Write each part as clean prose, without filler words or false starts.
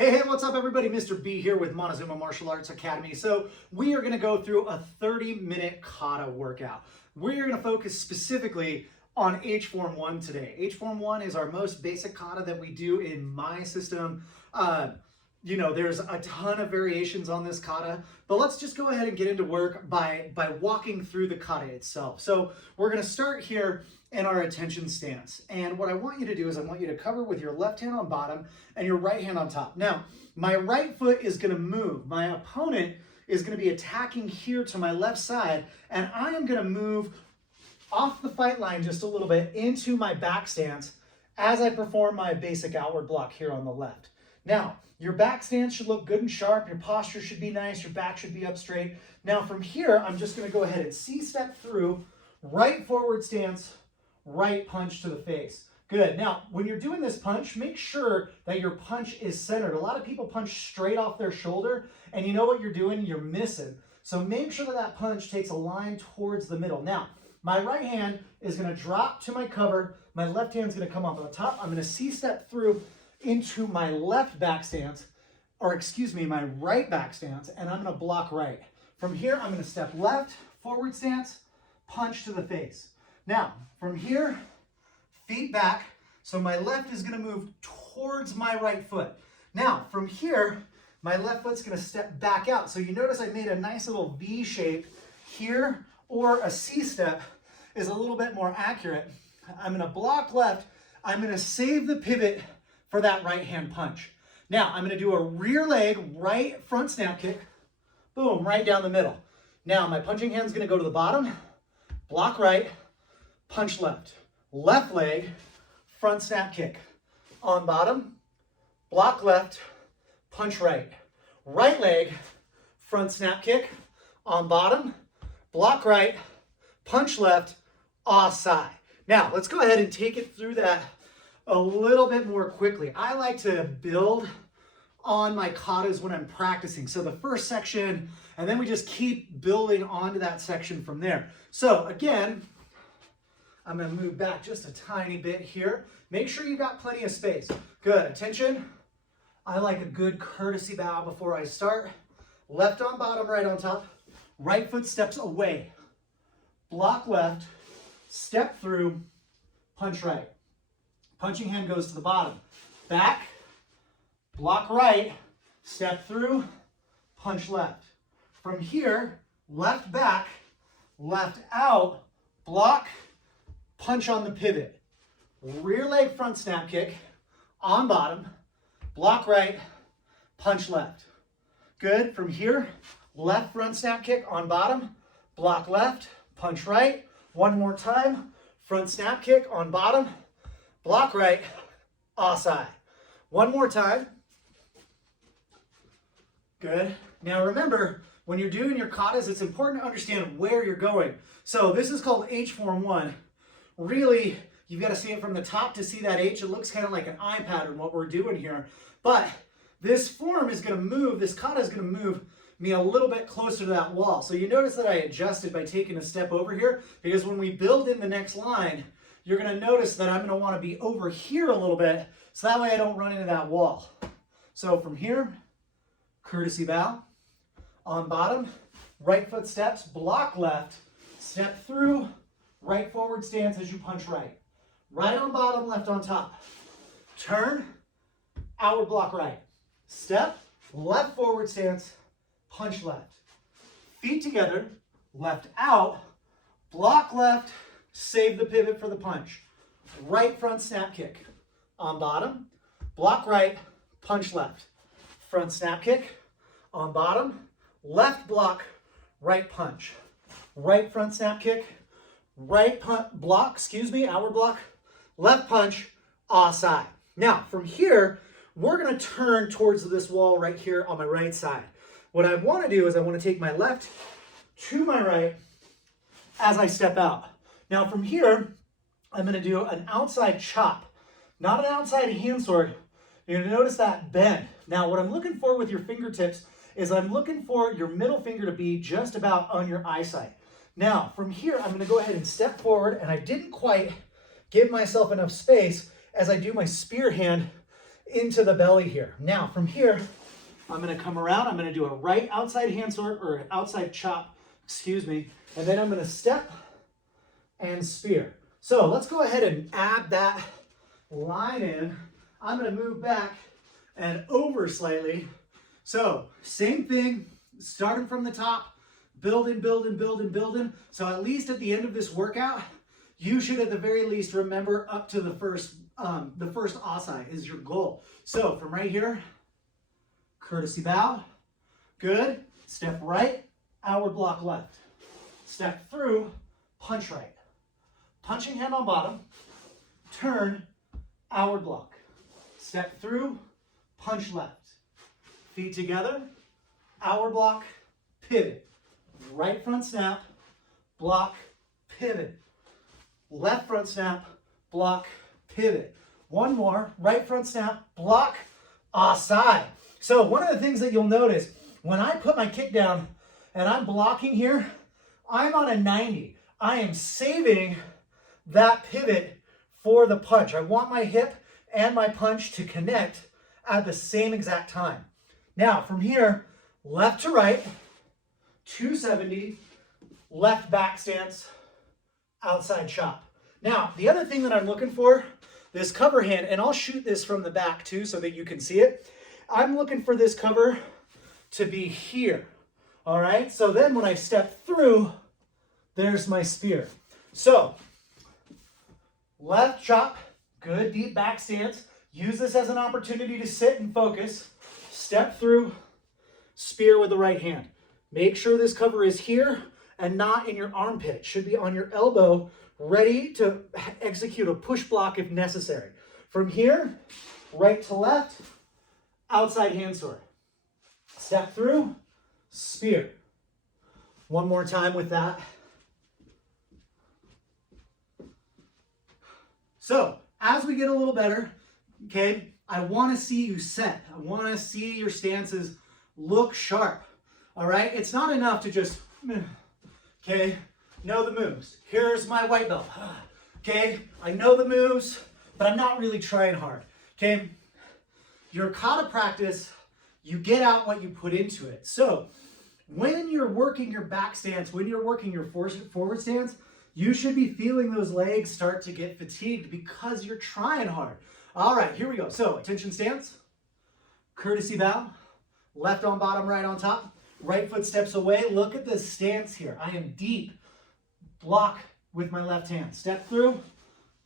Hey, what's up everybody? Mr. B here with Montezuma Martial Arts Academy. So we are gonna go through a 30-minute kata workout. We're gonna focus specifically on H Form 1 today. H Form 1 is our most basic kata that we do in my system. There's a ton of variations on this kata, but let's just go ahead and get into work by walking through the kata itself. So we're gonna start here in our attention stance. And what I want you to do is I want you to cover with your left hand on bottom and your right hand on top. Now, my right foot is gonna move. My opponent is gonna be attacking here to my left side, and I am gonna move off the fight line just a little bit into my back stance as I perform my basic outward block here on the left. Now, your back stance should look good and sharp, your posture should be nice, your back should be up straight. Now from here, I'm just gonna go ahead and C-step through, right forward stance, right punch to the face. Good. Now, when you're doing this punch, make sure that your punch is centered. A lot of people punch straight off their shoulder, and you know what you're doing? You're missing. So make sure that that punch takes a line towards the middle. Now, my right hand is going to drop to my cover. My left hand is going to come up on the top. I'm going to C-step through into my left back stance, my right back stance, and I'm going to block right. From here, I'm going to step left, forward stance, punch to the face. Now, from here, feet back, so my left is going to move towards my right foot. Now, from here, my left foot's going to step back out. So you notice I made a nice little V shape here, or a C-step is a little bit more accurate. I'm going to block left. I'm going to save the pivot for that right hand punch. Now, I'm going to do a rear leg right front snap kick. Boom, right down the middle. Now, my punching hand's going to go to the bottom, block right, punch left. Left leg, front snap kick. On bottom, block left, punch right. Right leg, front snap kick. On bottom, block right, punch left, offside. Now, let's go ahead and take it through that a little bit more quickly. I like to build on my katas when I'm practicing. So the first section, and then we just keep building onto that section from there. So again, I'm going to move back just a tiny bit here. Make sure you've got plenty of space. Good. Attention. I like a good courtesy bow before I start. Left on bottom, right on top. Right foot steps away. Block left. Step through. Punch right. Punching hand goes to the bottom. Back. Block right. Step through. Punch left. From here, left back. Left out. Block. Punch on the pivot. Rear leg front snap kick. On bottom. Block right. Punch left. Good. From here, left front snap kick on bottom. Block left. Punch right. One more time. Front snap kick on bottom. Block right. Offside. One more time. Good. Now remember, when you're doing your katas, it's important to understand where you're going. So this is called H Form 1. Really, you've got to see it from the top to see that H. It looks kind of like an eye pattern, what we're doing here. But this form is going to move, this kata is going to move me a little bit closer to that wall. So you notice that I adjusted by taking a step over here, because when we build in the next line, you're going to notice that I'm going to want to be over here a little bit, so that way I don't run into that wall. So from here, courtesy bow. On bottom, right foot steps, block left, step through, right forward stance as you punch right. Right on bottom, left on top. Turn, outward block right. Step, left forward stance, punch left. Feet together, left out, block left, save the pivot for the punch. Right front snap kick. On bottom, block right, punch left. Front snap kick. On bottom, left block, right punch. Right front snap kick. Right outward block, left punch, offside. Now, from here, we're going to turn towards this wall right here on my right side. What I want to do is I want to take my left to my right as I step out. Now, from here, I'm going to do an outside chop, not an outside hand sword. You're going to notice that bend. Now, what I'm looking for with your fingertips is I'm looking for your middle finger to be just about on your eyesight. Now, from here, I'm going to go ahead and step forward, and I didn't quite give myself enough space as I do my spear hand into the belly here. Now from here, I'm gonna come around, I'm gonna do a right outside hand sword or outside chop, excuse me, and then I'm gonna step and spear. So let's go ahead and add that line in. I'm gonna move back and over slightly. So same thing, starting from the top, building, building, building, building. So at least at the end of this workout, you should at the very least remember up to the first asai is your goal. So from right here, courtesy bow, good. Step right, outward block left. Step through, punch right. Punching hand on bottom, turn, outward block. Step through, punch left. Feet together, outward block, pivot. Right front snap, block, pivot. Left front snap, block, pivot. One more, right front snap, block, asai. So one of the things that you'll notice, when I put my kick down and I'm blocking here, I'm on a 90. I am saving that pivot for the punch. I want my hip and my punch to connect at the same exact time. Now from here, left to right, 270, left back stance, outside chop. Now, the other thing that I'm looking for, this cover hand, and I'll shoot this from the back too so that you can see it. I'm looking for this cover to be here. All right, so then when I step through, there's my spear. So, left chop, good deep back stance. Use this as an opportunity to sit and focus. Step through, spear with the right hand. Make sure this cover is here and not in your armpit. It should be on your elbow, ready to execute a push block if necessary. From here, right to left, outside hand sword. Step through, spear. One more time with that. So, as we get a little better, okay, I want to see you set. I want to see your stances look sharp. All right, it's not enough to just, okay, know the moves. Here's my white belt. Okay, I know the moves, but I'm not really trying hard. Okay, your kata practice, you get out what you put into it. So when you're working your back stance, when you're working your forward stance, you should be feeling those legs start to get fatigued because you're trying hard. All right, here we go. So attention stance, courtesy bow, left on bottom, right on top. Right foot steps away. Look at this stance here. I am deep. Block with my left hand. Step through,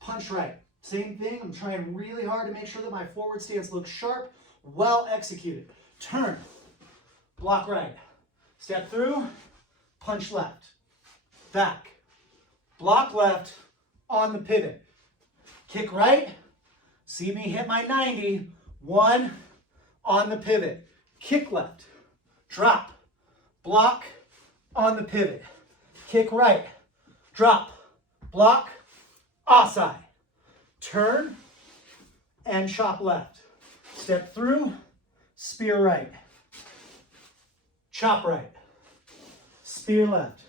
punch right. Same thing. I'm trying really hard to make sure that my forward stance looks sharp, well executed. Turn, block right. Step through, punch left. Back, block left on the pivot. Kick right. See me hit my 90. One on the pivot. Kick left. Drop. Block on the pivot. Kick right. Drop. Block. Asai. Turn and chop left. Step through. Spear right. Chop right. Spear left.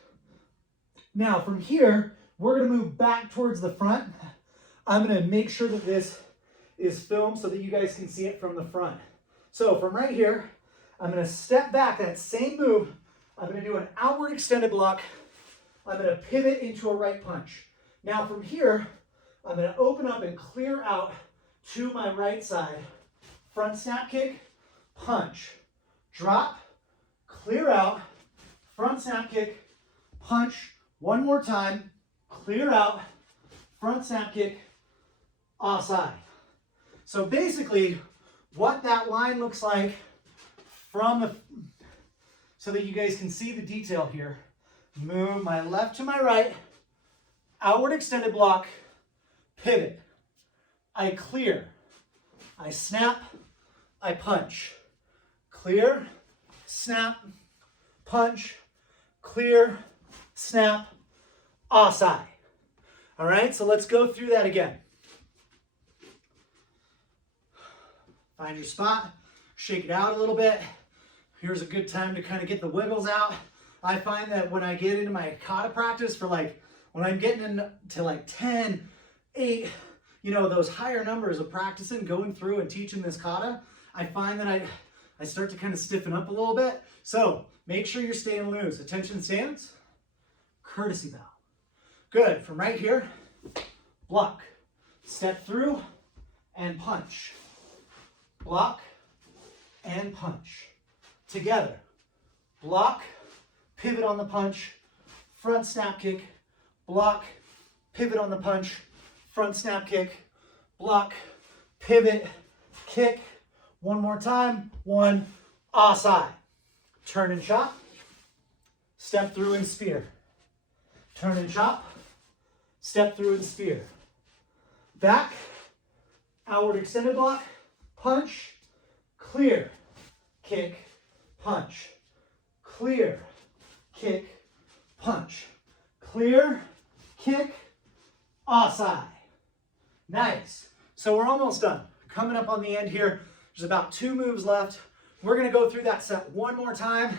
Now from here, we're going to move back towards the front. I'm going to make sure that this is filmed so that you guys can see it from the front. So from right here, I'm going to step back, that same move. I'm going to do an outward extended block. I'm going to pivot into a right punch. Now from here, I'm going to open up and clear out to my right side. Front snap kick, punch, drop, clear out, front snap kick, punch, one more time, clear out, front snap kick, asai. So basically, what that line looks like from the, so that you guys can see the detail here. Move my left to my right, outward extended block, pivot. I clear, I snap, I punch. Clear, snap, punch, clear, snap, asai. All right, so let's go through that again. Find your spot, shake it out a little bit. Here's a good time to kind of get the wiggles out. I find that when I get into my kata practice for like, when I'm getting into like 10, 8, those higher numbers of practicing, going through and teaching this kata, I find that I start to kind of stiffen up a little bit. So make sure you're staying loose. Attention stance, courtesy bow. Good. From right here, block, step through, and punch. Block and punch. Together. Block, pivot on the punch, front snap kick, block, pivot on the punch, front snap kick, block, pivot, kick. One more time. One, asai. Turn and chop, step through and spear. Turn and chop, step through and spear. Back, outward extended block, punch, clear, kick, punch, clear, kick, punch, clear, kick, asai. Nice. So we're almost done. Coming up on the end here, there's about 2 moves left. We're going to go through that set one more time,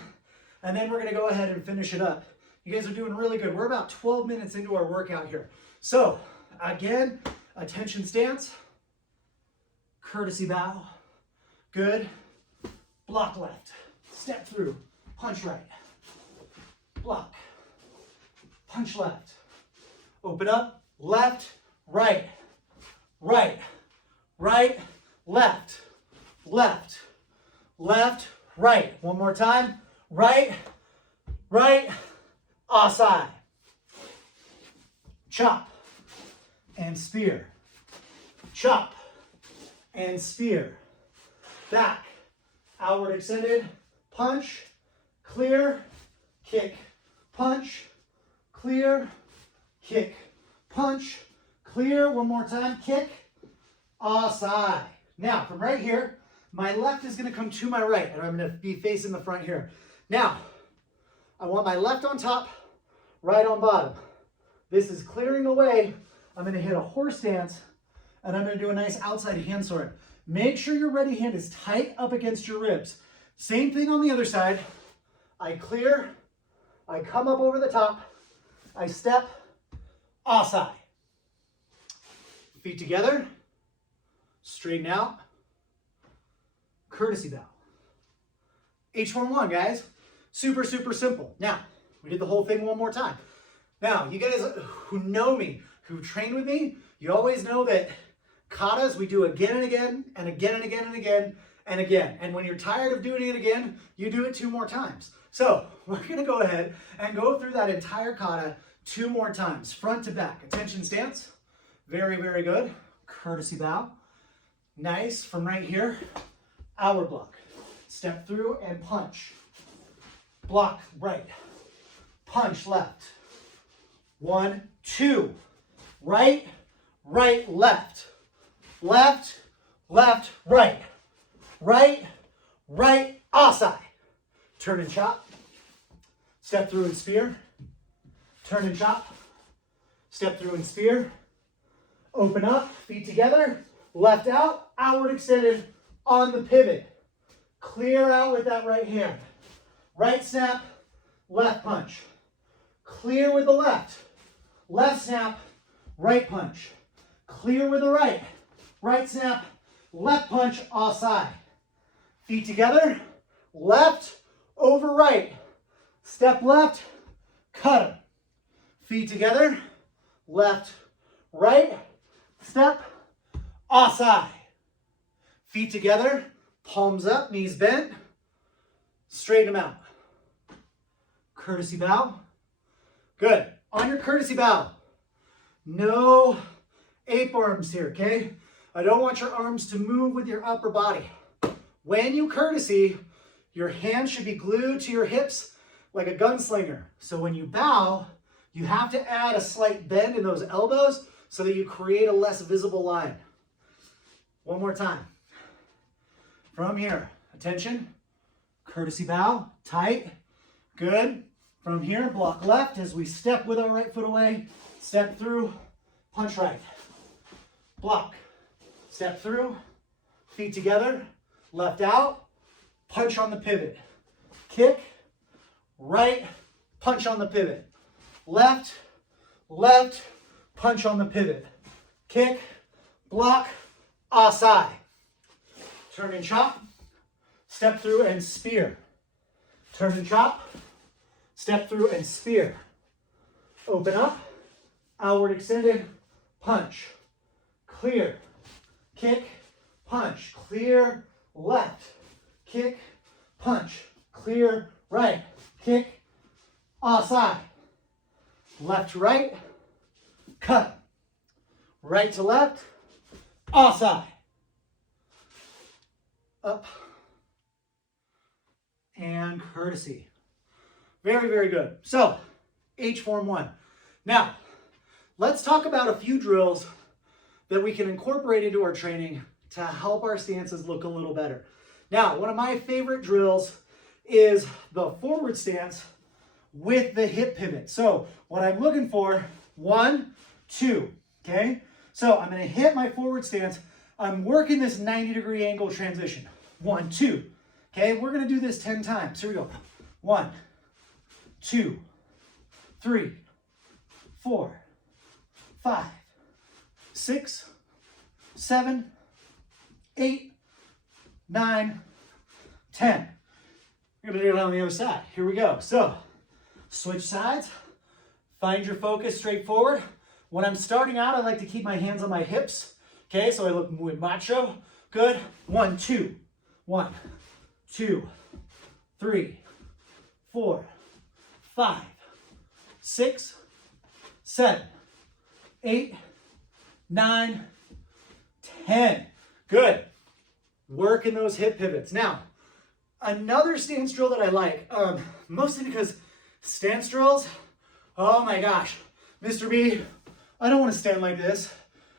and then we're going to go ahead and finish it up. You guys are doing really good. We're about 12 minutes into our workout here. So again, attention stance, courtesy bow, good, block left, step through, punch right, block, punch left, open up, left, right, right, right, left, left, left, right. One more time, right, right, asai. Chop and spear, chop and spear. Back, outward extended, punch, clear, kick, punch, clear, kick, punch, clear. One more time, kick, asai. Now, from right here, my left is going to come to my right, and I'm going to be facing the front here. Now, I want my left on top, right on bottom. This is clearing away. I'm going to hit a horse stance, and I'm going to do a nice outside hand sword. Make sure your ready hand is tight up against your ribs. Same thing on the other side. I clear, I come up over the top, I step, asai. Feet together, straighten out, courtesy bow. H11, guys. Super, super simple. Now, we did the whole thing one more time. Now, you guys who know me, who train with me, you always know that katas we do again and again, and again and again and again and again. And when you're tired of doing it again, you do it 2 more times. So, we're going to go ahead and go through that entire kata 2 more times, front to back. Attention stance. Very, very good. Courtesy bow. Nice. From right here, outward block. Step through and punch. Block right. Punch left. 1, 2. Right, right, left. Left, left, right. Right, right, asai. Turn and chop. Step through and spear. Turn and chop. Step through and spear. Open up, feet together. Left out, outward extended on the pivot. Clear out with that right hand. Right snap, left punch. Clear with the left. Left snap, right punch. Clear with the right. Right snap, left punch, asai. Feet together, left over right. Step left, kata. Feet together, left, right, step, asai. Feet together, palms up, knees bent. Straighten them out. Courtesy bow. Good. On your courtesy bow, no ape arms here, okay? I don't want your arms to move with your upper body. When you courtesy, your hands should be glued to your hips like a gunslinger. So when you bow, you have to add a slight bend in those elbows so that you create a less visible line. One more time. From here, attention, courtesy bow, tight, good. From here, block left as we step with our right foot away, step through, punch right. Block, step through, feet together, left out, punch on the pivot. Kick, right, punch on the pivot. Left, left, punch on the pivot. Kick, block, asai. Turn and chop, step through and spear. Turn and chop, step through and spear. Open up, outward extended, punch, clear, kick, punch, clear, left, kick, punch, clear, right, kick, asai. Left to right, cut. Right to left, asai. Up and courtesy. Very, very good. So, H form 1. Now, let's talk about a few drills that we can incorporate into our training to help our stances look a little better. Now, one of my favorite drills is the forward stance with the hip pivot. So, what I'm looking for, 1, 2, okay? So, I'm gonna hit my forward stance. I'm working this 90-degree angle transition. 1, 2. Okay, we're gonna do this 10 times. Here we go. 1, 2, 3, 4, 5, 6, 7, 8, 9, 10. We're gonna do it on the other side. Here we go. So, switch sides. Find your focus straight forward. When I'm starting out, I like to keep my hands on my hips. Okay, so I look muy macho. Good. 1, 2. 1, 2, 3, 4, 5, 6, 7, 8, 9, 10. Good. Working those hip pivots. Now, another stance drill that I like, mostly because stance drills, oh my gosh, Mr. B, I don't want to stand like this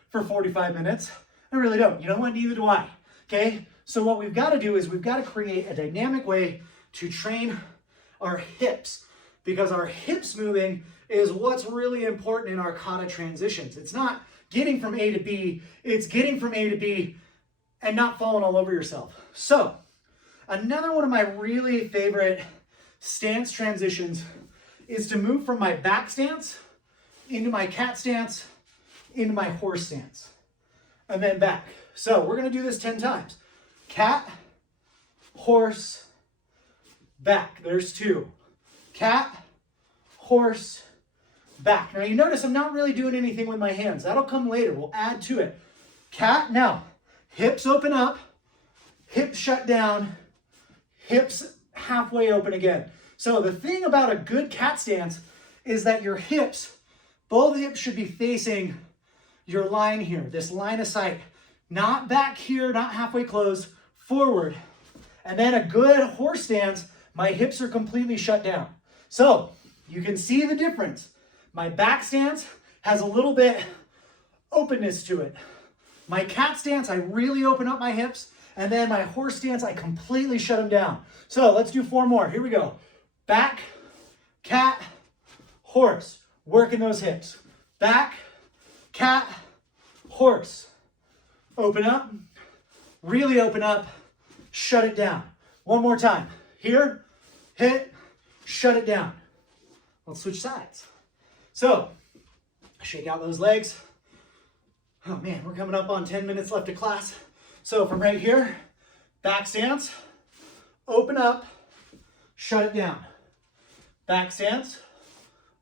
for 45 minutes. I really don't. You know what? Neither do I. Okay? So what we've got to do is we've got to create a dynamic way to train our hips, because our hips moving is what's really important in our kata transitions. It's not getting from A to B, it's getting from A to B and not falling all over yourself. So another one of my really favorite stance transitions is to move from my back stance into my cat stance, into my horse stance, and then back. So we're gonna do this 10 times. Cat, horse, back. There's 2. Cat, horse, back. Now you notice I'm not really doing anything with my hands. That'll come later. We'll add to it. Cat, now, hips open up, hips shut down, hips halfway open again. So the thing about a good cat stance is that your hips, both hips should be facing your line here, this line of sight. Not back here, not halfway closed, forward. And then a good horse stance, my hips are completely shut down. So you can see the difference. My back stance has a little bit openness to it. My cat stance, I really open up my hips. And then my horse stance, I completely shut them down. So let's do 4 more. Here we go. Back, cat, horse. Working those hips. Back, cat, horse. Open up, really open up, shut it down. One more time. Here, hit, shut it down. Let's switch sides. So, shake out those legs. Oh man, we're coming up on 10 minutes left of class. So from right here, back stance, open up, shut it down. Back stance,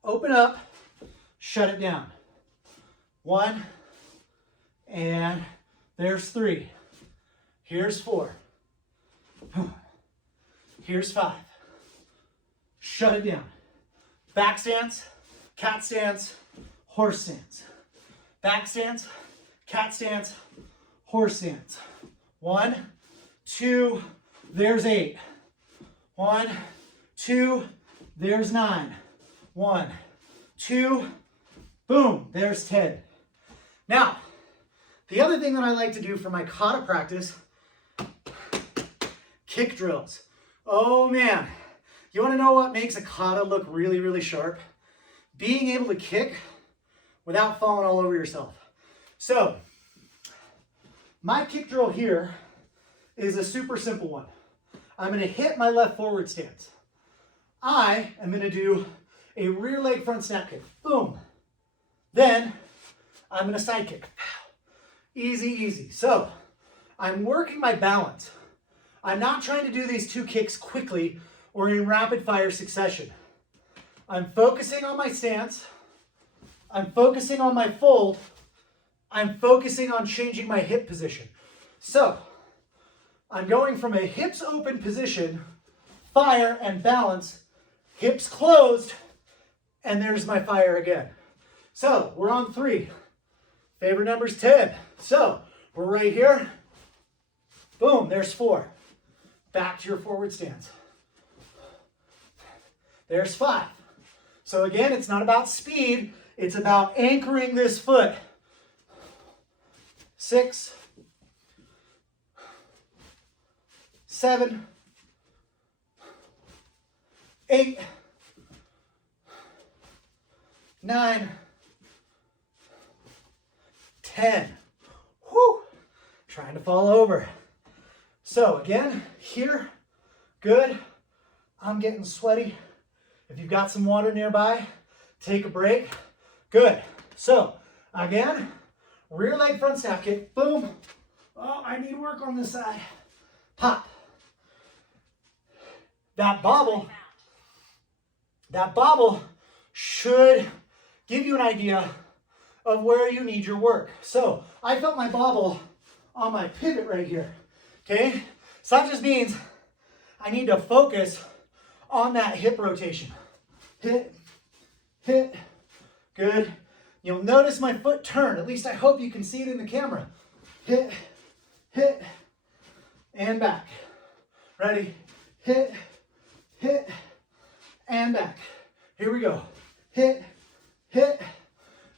open up, shut it down. 1, and there's 3. Here's 4. Here's 5. Shut it down. Back stance, cat stance, horse stance. Back stance, cat stance, horse stance. 1, 2, there's 8. 1, 2, there's 9. 1, 2, boom, there's 10. Now, the other thing that I like to do for my kata practice, kick drills. Oh man, you want to know what makes a kata look really, really sharp? Being able to kick without falling all over yourself. So, my kick drill here is a super simple one. I'm going to hit my left forward stance. I am going to do a rear leg front snap kick. Boom. Then I'm going to side kick. Easy, easy. So I'm working my balance. I'm not trying to do these 2 kicks quickly or in rapid fire succession. I'm focusing on my stance. I'm focusing on my fold. I'm focusing on changing my hip position. So I'm going from a hips open position, fire and balance, hips closed, and there's my fire again. So we're on 3. Favorite number's 10. So we're right here. Boom, there's 4. Back to your forward stance. There's 5. So again, it's not about speed. It's about anchoring this foot. 6, 7, 8, 9, 10. Whew. Trying to fall over. So again, here, good. I'm getting sweaty. If you've got some water nearby, take a break. Good. So again, rear leg front staff kick. Boom. Oh, I need work on this side. Pop. That bobble should give you an idea of where you need your work. So I felt my bobble on my pivot right here. Okay? So that just means I need to focus on that hip rotation. Hit, hit, good. You'll notice my foot turn. At least I hope you can see it in the camera. Hit, hit, and back. Ready? Hit, hit, and back. Here we go. Hit, hit,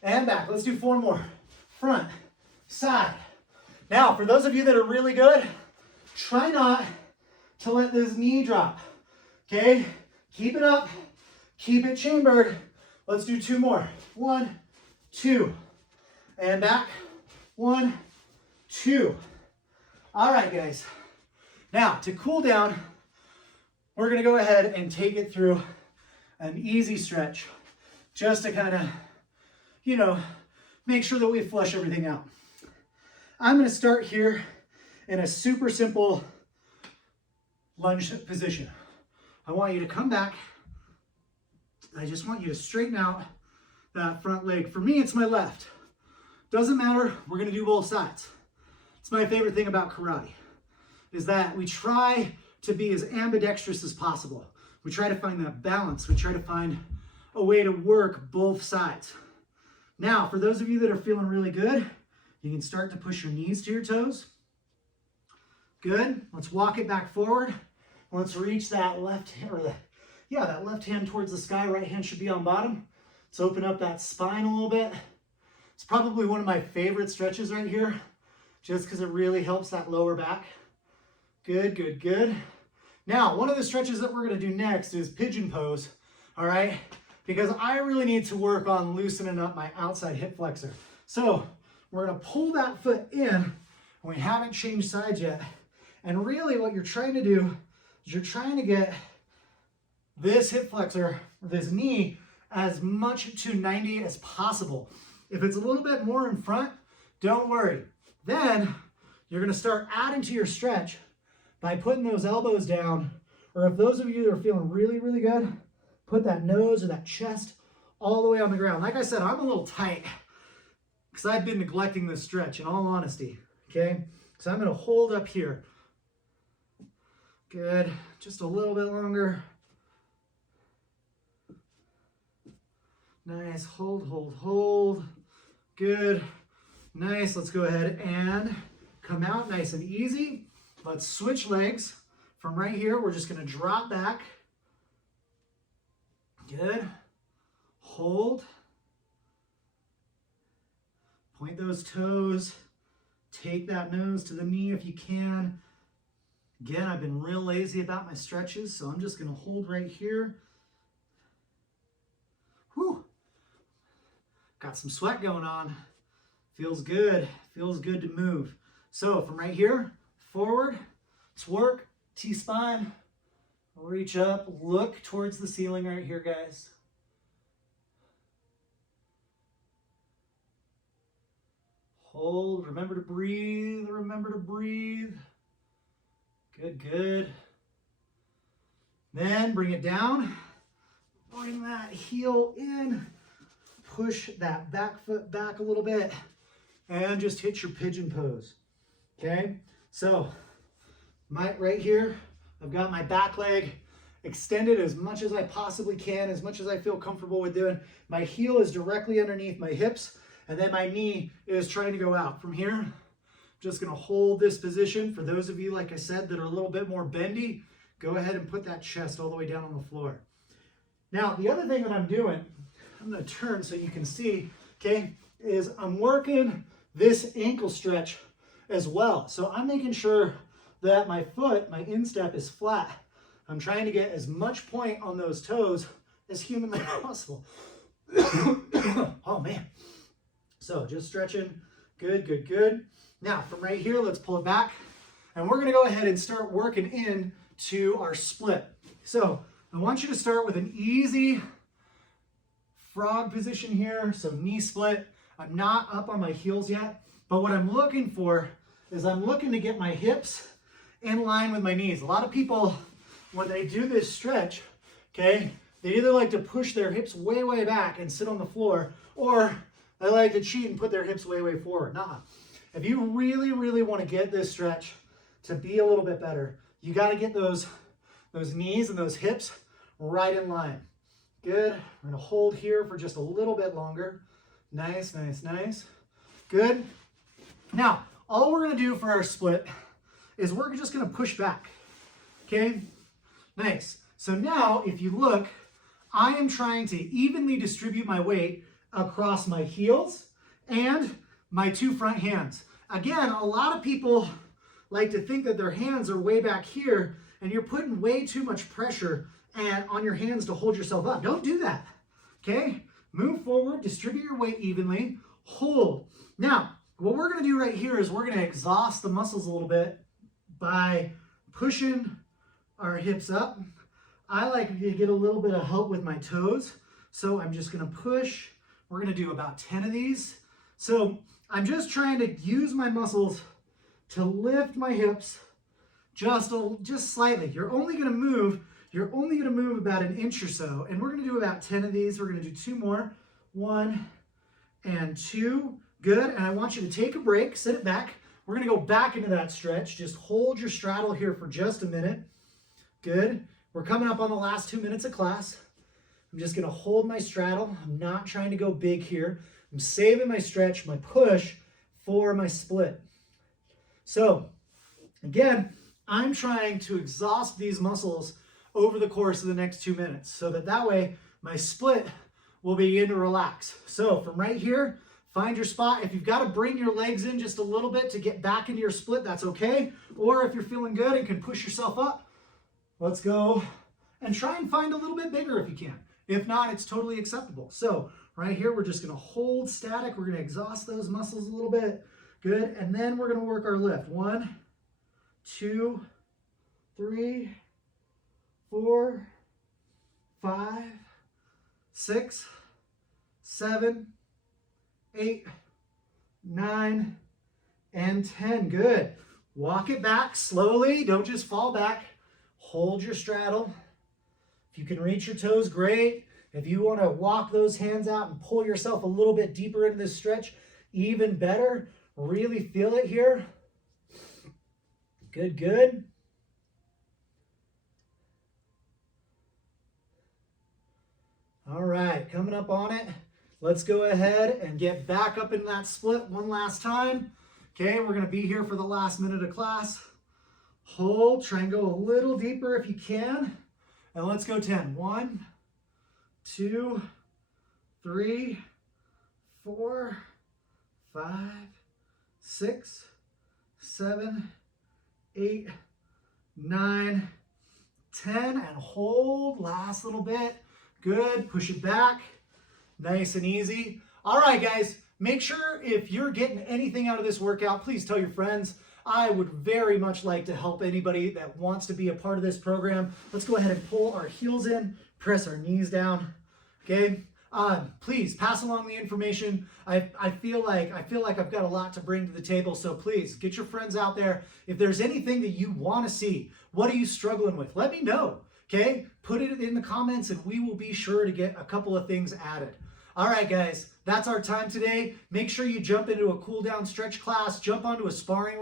and back. Let's do 4 more. Front, side. Now, for those of you that are really good, try not to let this knee drop. Okay? Keep it up. Keep it chambered. Let's do 2 more. 1, 2. And back. 1, 2. All right, guys. Now, to cool down, we're going to go ahead and take it through an easy stretch just to kind of, make sure that we flush everything out. I'm going to start here in a super simple lunge position. I want you to come back. I just want you to straighten out that front leg. For me, it's my left. Doesn't matter. We're going to do both sides. It's my favorite thing about karate is that we try to be as ambidextrous as possible. We try to find that balance. We try to find a way to work both sides. Now, for those of you that are feeling really good, you can start to push your knees to your toes. Good. Let's walk it back forward. Let's reach that left hand, that left hand towards the sky. Right hand should be on bottom. Let's open up that spine a little bit. It's probably one of my favorite stretches right here, just because it really helps that lower back. Good, good, good. Now, one of the stretches that we're going to do next is pigeon pose, all right? Because I really need to work on loosening up my outside hip flexor. So we're going to pull that foot in, and we haven't changed sides yet. And really what you're trying to do is you're trying to get this hip flexor, this knee, as much to 90 as possible. If it's a little bit more in front, don't worry. Then you're going to start adding to your stretch by putting those elbows down, or if those of you that are feeling really, really good, put that nose or that chest all the way on the ground. Like I said, I'm a little tight because I've been neglecting this stretch, in all honesty, okay? So I'm going to hold up here. Good. Just a little bit longer. Nice. Hold, hold, hold. Good. Nice. Let's go ahead and come out nice and easy. Let's switch legs. From right here, we're just going to drop back. Good. Hold. Point those toes. Take that nose to the knee if you can. Again, I've been real lazy about my stretches, so I'm just going to hold right here. Whew. Got some sweat going on. Feels good. Feels good to move. So from right here, forward, let's work. T-spine. Reach up. Look towards the ceiling right here, guys. Hold, remember to breathe, remember to breathe. Good, good. Then bring it down. Bring that heel in. Push that back foot back a little bit. And just hit your pigeon pose. Okay? So, right here, I've got my back leg extended as much as I possibly can, as much as I feel comfortable with doing. My heel is directly underneath my hips, and then my knee is trying to go out. From here, I'm just gonna hold this position. For those of you, like I said, that are a little bit more bendy, go ahead and put that chest all the way down on the floor. Now, the other thing that I'm doing, I'm gonna turn so you can see, okay, is I'm working this ankle stretch as well. So I'm making sure that my foot, my instep is flat. I'm trying to get as much point on those toes as humanly possible. Oh man. So just stretching, good, good, good. Now from right here, let's pull it back. And we're gonna go ahead and start working in to our split. So I want you to start with an easy frog position here, so knee split. I'm not up on my heels yet, but what I'm looking for is I'm looking to get my hips in line with my knees. A lot of people, when they do this stretch, okay, they either like to push their hips way, way back and sit on the floor, or they like to cheat and put their hips way, way forward. Nah. If you really, really want to get this stretch to be a little bit better, you got to get those knees and those hips right in line. Good. We're going to hold here for just a little bit longer. Nice, nice, nice. Good. Now, all we're going to do for our split is we're just going to push back. Okay? Nice. So now, if you look, I am trying to evenly distribute my weight across my heels and my two front hands. Again, a lot of people like to think that their hands are way back here, and you're putting way too much pressure on your hands to hold yourself up. Don't do that. Okay? Move forward, distribute your weight evenly, hold. Now, what we're going to do right here is we're going to exhaust the muscles a little bit by pushing our hips up. I like to get a little bit of help with my toes, so I'm just going to push. We're going to do about 10 of these. So I'm just trying to use my muscles to lift my hips just slightly. You're only going to move about an inch or so, and we're going to do about 10 of these. We're going to do 2 more. 1 and 2. Good. And I want you to take a break, sit it back. We're going to go back into that stretch. Just hold your straddle here for just a minute. Good. We're coming up on the last 2 minutes of class. I'm just going to hold my straddle. I'm not trying to go big here. I'm saving my stretch, my push for my split. So again, I'm trying to exhaust these muscles over the course of the next 2 minutes so that way my split will begin to relax. So from right here, find your spot. If you've got to bring your legs in just a little bit to get back into your split, that's okay. Or if you're feeling good and can push yourself up, let's go and try and find a little bit bigger if you can. If not, it's totally acceptable. So right here, we're just going to hold static. We're going to exhaust those muscles a little bit. Good. And then we're going to work our lift. 1, 2, 3, 4, 5, 6, 7, 8, 9, and 10. Good. Walk it back slowly. Don't just fall back. Hold your straddle. If you can reach your toes, great. If you want to walk those hands out and pull yourself a little bit deeper into this stretch, even better. Really feel it here. Good, good. All right, coming up on it. Let's go ahead and get back up in that split one last time. Okay, we're going to be here for the last minute of class. Hold, try and go a little deeper if you can. And let's go 10. 1, 2, 3, 4, 5, 6, 7, 8, 9, 10. And hold, last little bit. Good, push it back. Nice and easy. All right, guys, make sure if you're getting anything out of this workout, please tell your friends. I would very much like to help anybody that wants to be a part of this program. Let's go ahead and pull our heels in, press our knees down. Okay, please pass along the information. I feel like I've got a lot to bring to the table. So please get your friends out there. If there's anything that you want to see, what are you struggling with? Let me know. Okay, put it in the comments, and we will be sure to get a couple of things added. All right, guys, that's our time today. Make sure you jump into a cool down stretch class, jump into a sparring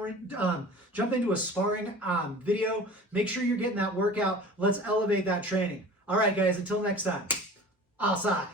video. Make sure you're getting that workout. Let's elevate that training. All right, guys, until next time, Asai.